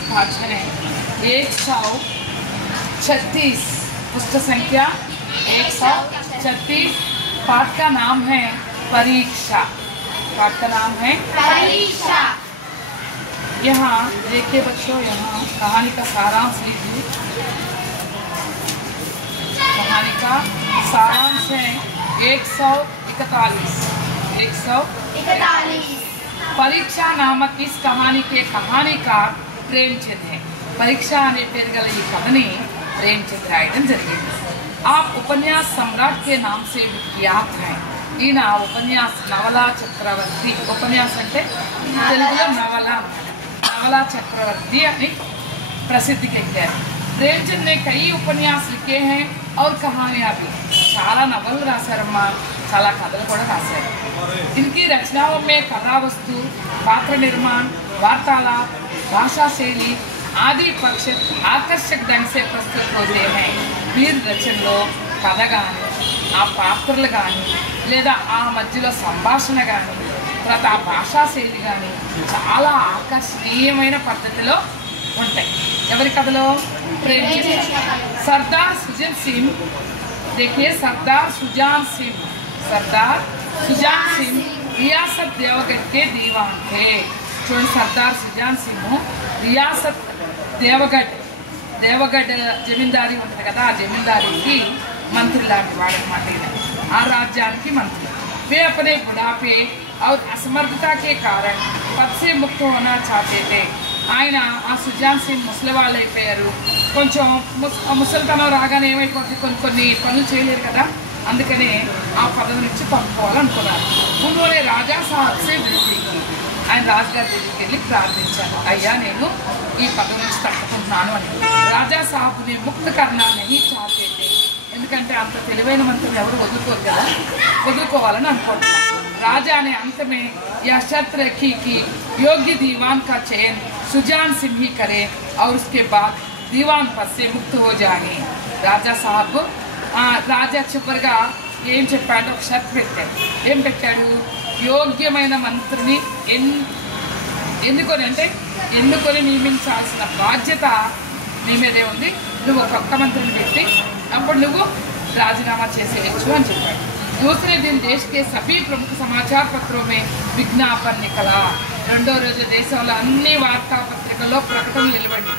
पाठ है 136 पुष्ट संख्या 136। पाठ का नाम है परीक्षा। पाठ का नाम है परीक्षा। यहाँ देखिए बच्चों, यहाँ कहानी का सारांश लीजिए। कहानी का सारांश है 141। परीक्षा नामक इस कहानी के कहानीकार प्रेमचंद है। परीक्षा अने पेरु गल ई कथनी प्रेमचंद रायడం జరిగింది। आप उपन्यास सम्राट के नाम से विख्यात हैं। ఈయన उपन्यास नवला चक्रवर्ती। उपन्यास అంటే తెలుగులో नवला चक्रवर्ती అని ప్రసిద్ధికి ఎక్కారు। प्रेमचंद ने कई उपन्यास लिखे हैं और कहानियां भी। చాలా నవలలు రాశారమ్మా, చాలా కథలు కూడా రాశారు। इनकी रचनाओं में कथा वस्तु, पात्र निर्माण, वार्तालाप, भाषा शैली आदि पक्ष आकर्षक ढंग से प्रस्तुत होते हैं। वीर రచనలో కథ కానీ, ఆ పాత్రలు కానీ, లేదా ఆ మధ్యలో సంభాషణ కానీ, తర్వాత ఆ భాషా శైలి కానీ చాలా ఆకర్షణీయమైన పద్ధతిలో ఉంటాయి। ఎవరి కథలో? ప్రేమచంద్। सरदार सुजान सिंह, देखिए सरदार सुजान सिंह रियासत देवगढ़ के दीवान थे। చూడండి, सरदार सुजान सिंह रियासत देवगढ़ जमींदारी ఉంటుంది కదా, ఆ జమీందారీకి మంత్రి లాంటి వాడు అన్నమాట। ఆ రాజ్యానికి మంత్రి। वे अपने बुढ़ापे और असमर्थता के कारण पद से मुक्त होना चाहते थे। ఆయన ఆ సుజాన్ సింగ్ ముసలి వాళ్ళు అయిపోయారు। కొంచెం ముసలితనం రాగానే ఏమైపోతుంది, కొన్ని పనులు చేయలేరు కదా, అందుకనే ఆ పదవి నుంచి తప్పుకోవాలనుకున్నారు। उन्होंने राजा साहब से विनती की। ఆయన రాజుగారి దగ్గరికి వెళ్ళి ప్రార్థించారు, అయ్యా నేను ఈ పదవి నుంచి తప్పుకుంటున్నాను అని। రాజా సాహబ్ని ముక్త కర్నా నహీ చాహతే थे। ఎందుకంటే అంత తెలివైన మంత్రులు ఎవరు వదులుకోరు కదా, వదులుకోవాలని అనుకుంటున్నారు। राजा ने अंत में यह शर्त रखी कि योग्य दीवान का चयन सुजान सिंह ही करे और उसके बाद दीवान पद से मुक्त हो जाए। राजा साहब రాజా చివరిగా ఏం చెప్పాడు, ఒక షర్త్ పెట్టాడు। ఏం పెట్టాడు? యోగ్యమైన మంత్రిని ఎన్నుకొని నియమించాల్సిన బాధ్యత నీ మీదే ఉంది। నువ్వు ఒక కొత్త మంత్రిని పెట్టి అప్పుడు నువ్వు రాజీనామా చేసేయచ్చు అని చెప్పాడు। दूसरे दिन देश के सभी प्रमुख समाचार पत्रों में विज्ञापन निकला। రెండో రోజు దేశంలో అన్ని వార్తాపత్రికల్లో ప్రకటన నిలబడి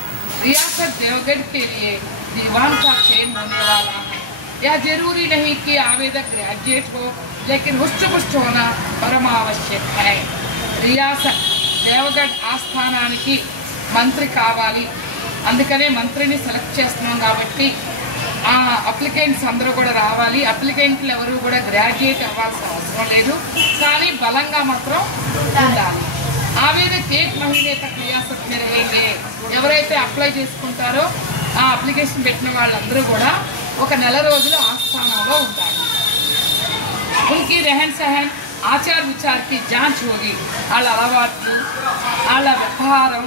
रियासत देवगढ़ के लिए दीवान का चयन होने वाला है। यह जरूरी नहीं कि आवेदक ग्रेजुएट हो, लेकिन हुष्ट पुष्ट होना परमावश्यक है। रियासत देवगढ़ ఆస్థానానికి మంత్రి కావాలి, అందుకనే మంత్రిని సెలెక్ట్ చేస్తున్నాం కాబట్టి ఆ అప్లికెంట్స్ అందరూ కూడా రావాలి। అప్లికెంట్లు ఎవరు కూడా గ్రాడ్యుయేట్ అవ్వాల్సిన అవసరం లేదు, కానీ బలంగా మాత్రం ఉండాలి। ఆవేదక్ 1 మహీనే తక్ రియాసత్ మే రహేంగే। ఎవరైతే అప్లై చేసుకుంటారో ఆ అప్లికేషన్ పెట్టిన వాళ్ళందరూ కూడా ఒక నెల రోజులు ఆస్థానంలో ఉండాలి। उनकी रहन सहन आचार विचार की जांच होगी। వాళ్ళ అలవాట్లు, వాళ్ళ వ్యవహారం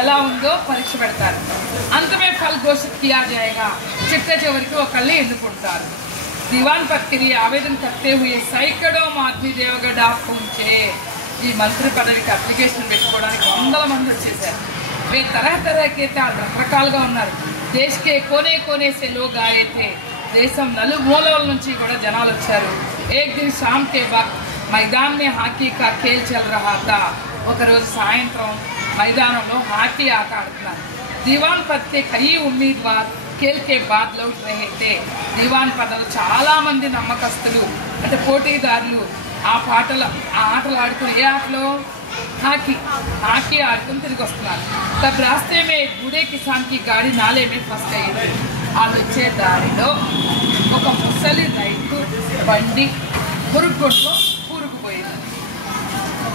ఎలా ఉందో పరీక్ష పెడతారు। अंत में फल घोषित किया जाएगा। చిట్ట చివరికి ఒకళ్ళని ఎన్నుకుంటారు। दीवान पद के लिए आवेदन करते हुए सैकड़ों आदमी देवगढ़ पहुंचे। ఈ మంత్రి పదవికి అప్లికేషన్ పెట్టుకోవడానికి వందల మంది వచ్చేసారు। वे तरह तरह के రకరకాలుగా ఉన్నారు। देश के कोने कोने से लोग आए थे। దేశం నలుమూలల నుంచి కూడా జనాలు వచ్చారు। एक दिन शाम के वक्त मैदान में హాకీ का खेल चल रहा था। ఒక రోజు సాయంత్రం మైదానంలో హాకీ ఆట ఆడుతున్నారు। दीवान पद के कई उम्मीदवार खेल के बाद लौट रहे थे। दीवान పదవి చాలా మంది నమ్మకస్తులు అంటే పోటీదారులు ఆ ఆటలు ఆడుకుని, ఏ ఆటలో? హాకీ ఆడుకుని తిరిగి వస్తున్నారు। तब रास्ते में एक बूढ़े किसान की गाड़ी नाले में फंस गई थी। వాళ్ళు వచ్చే దారిలో ఒక ముసలి రైతు బండి మురుగులో కూరుకుపోయింది।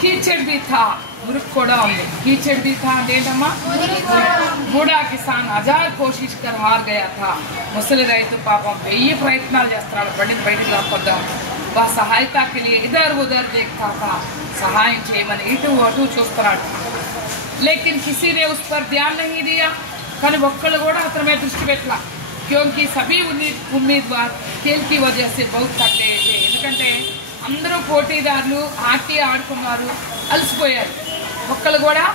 कीचड़ भी था, मुरुक కూడా ఉంది। कीचड़ भी था అంటే ఏంటమ్మా? बूढ़ा किसान 1000 कोशिश कर हार गया था। ముసలి రైతు పాపం 1000 ప్రయత్నాలు చేస్తున్నాడు బండిని బయటికి లాక్కొద్దాం। वह सहायता के लिए इधर उधर देखता था। సహాయం చేయమని ఇటు అటు చూస్తున్నాడు। लेकिन किसी ने उस पर ध्यान नहीं दिया। కానీ ఒక్కళ్ళు కూడా అతని మీద దృష్టి పెట్టలా। क्योंकि सभी उम्मीदवार खेल की वजह से बहुत थक गए थे। ఎందుకంటే అందరూ పోటీదారులు హాకీ ఆడుకున్నారు, అలసిపోయారు, ఒక్కళ్ళు కూడా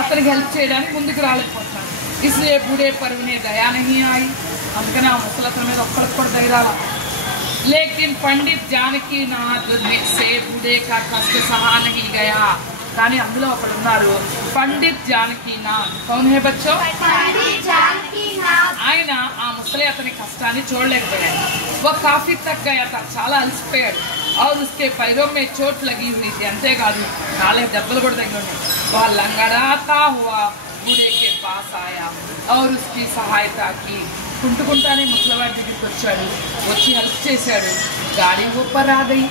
అతనికి హెల్ప్ చేయడానికి ముందుకు రాలేకపోతున్నారు। इसलिए बूढ़े पर उन्हें दया नहीं आई। అందుకని ఆ ముసలతల మీద ఒక్కడికి కూడా దయ రాల। लेकिन पंडित जानकी नाथ से बूढ़े का कष्ट सहा नहीं गया। కానీ అందులో ఒకడు ఉన్నారు పండిత్ జానకీనాథ్। కౌన్ హే బచ్చో? పండిత్ జానకీనాథ్। ఆయన ఆ ముసలి అతని కష్టాన్ని చూడలేకపోయాడు। वो काफी थक गया था, చాలా అలసిపోయాడు। और उसके पैरों में चोट लगी हुई थी, అంతేకాదు కాళ్ళకి దెబ్బలు కూడా తగిలి ఉన్నాయి। वह लंगड़ाता हुआ बूढ़े के पास आया और उसकी सहायता की। కుంటుకుంటానే ముసలివాడి దగ్గరికి వచ్చాడు, వచ్చి హెల్ప్ చేశాడు। गाड़ी ऊपर आ गई,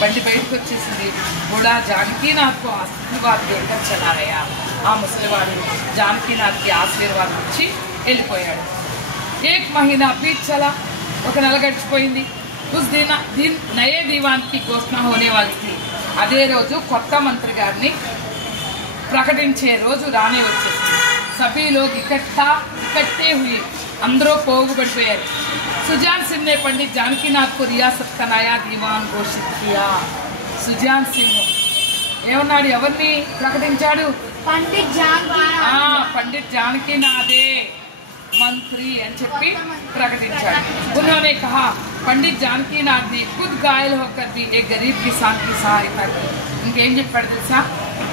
బండి బయటకు వచ్చేసింది। బూఢా జానకీనాథ్కు ఆశీర్వాద్ దేకర్ చలా గయా। ఆ ముసలివాడు జానకీనాథ్కి ఆశీర్వాదం ఇచ్చి వెళ్ళిపోయాడు। एक महीना बीत चला, ఒక నెల గడిచిపోయింది। उस दिन नए दीवान की घोषणा होने वाली थी। అదే రోజు కొత్త మంత్రి గారిని ప్రకటించే రోజు రానే వచ్చేసింది। सभी लोग इकट्ठे हुए, అందరూ పోగుబడిపోయారు। सुजान सिंह ने पंडित जानकीनाथ को रियासत का नया दीवान घोषित किया। सुजान सिंह ఏమన్నాడు? ఎవరిని ప్రకటించాడు? పండిట్ జానకీనాథే मंत्री అని చెప్పి ప్రకటించాడు। उन्होंने कहा पंडित जानकीनाथ ने खुद घायल होकर भी एक गरीब किसान की सहायता की। ఇంకేం చెప్పాడు తెలుసా?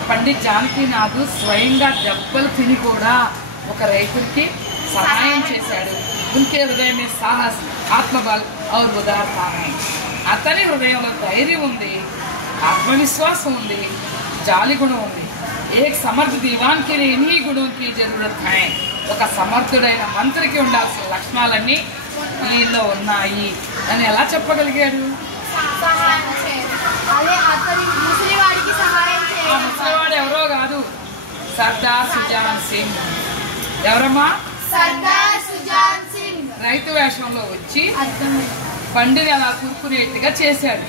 పండిట్ జానకీనాథ్ స్వయంగా దెబ్బలు తిని కూడా ఒక రైతుకి సహాయం చేశాడు। उनके हृदय में साहस, आत्मबल और उदारता है। అతని హృదయంలో ధైర్యం ఉంది, ఆత్మవిశ్వాసం ఉంది, జాలి గుణం ఉంది। एक समर्थ दीवान के लिए इन्हीं गुणों की जरूरत है। ఒక సమర్థుడైన మంత్రికి ఉండాల్సిన లక్షణాలన్నీ ఈయనలో ఉన్నాయి అని ఎలా చెప్పగలిగాడు? ఆ ముసలివాడు ఎవరో కాదు, సర్దార్ సుజాన్ సింగ్। ఎవరమ్మా? సర్దార్ సుజాన్ సింగ్ రైతు వేషంలో వచ్చి బండిని అలా కూరుకునేట్టుగా చేశాడు।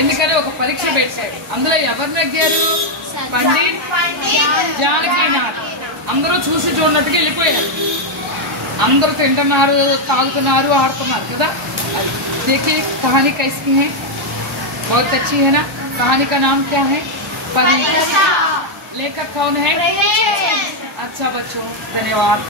ఎందుకని ఒక పరీక్ష పెట్టాడు। అందులో ఎవరు నెగ్గారు? పండిట్ జానకీనాథ్। అందరూ చూసి చూడనట్టుగా వెళ్ళిపోయారు। అందరూ తింటున్నారు, తాగుతున్నారు, ఆడుతున్నారు కదా। అది देखिए कहानी कैसी है? बहुत अच्छी है ना। कहानी का नाम क्या है? परीक्षा। लेखक कौन है? अच्छा बच्चों, धन्यवाद।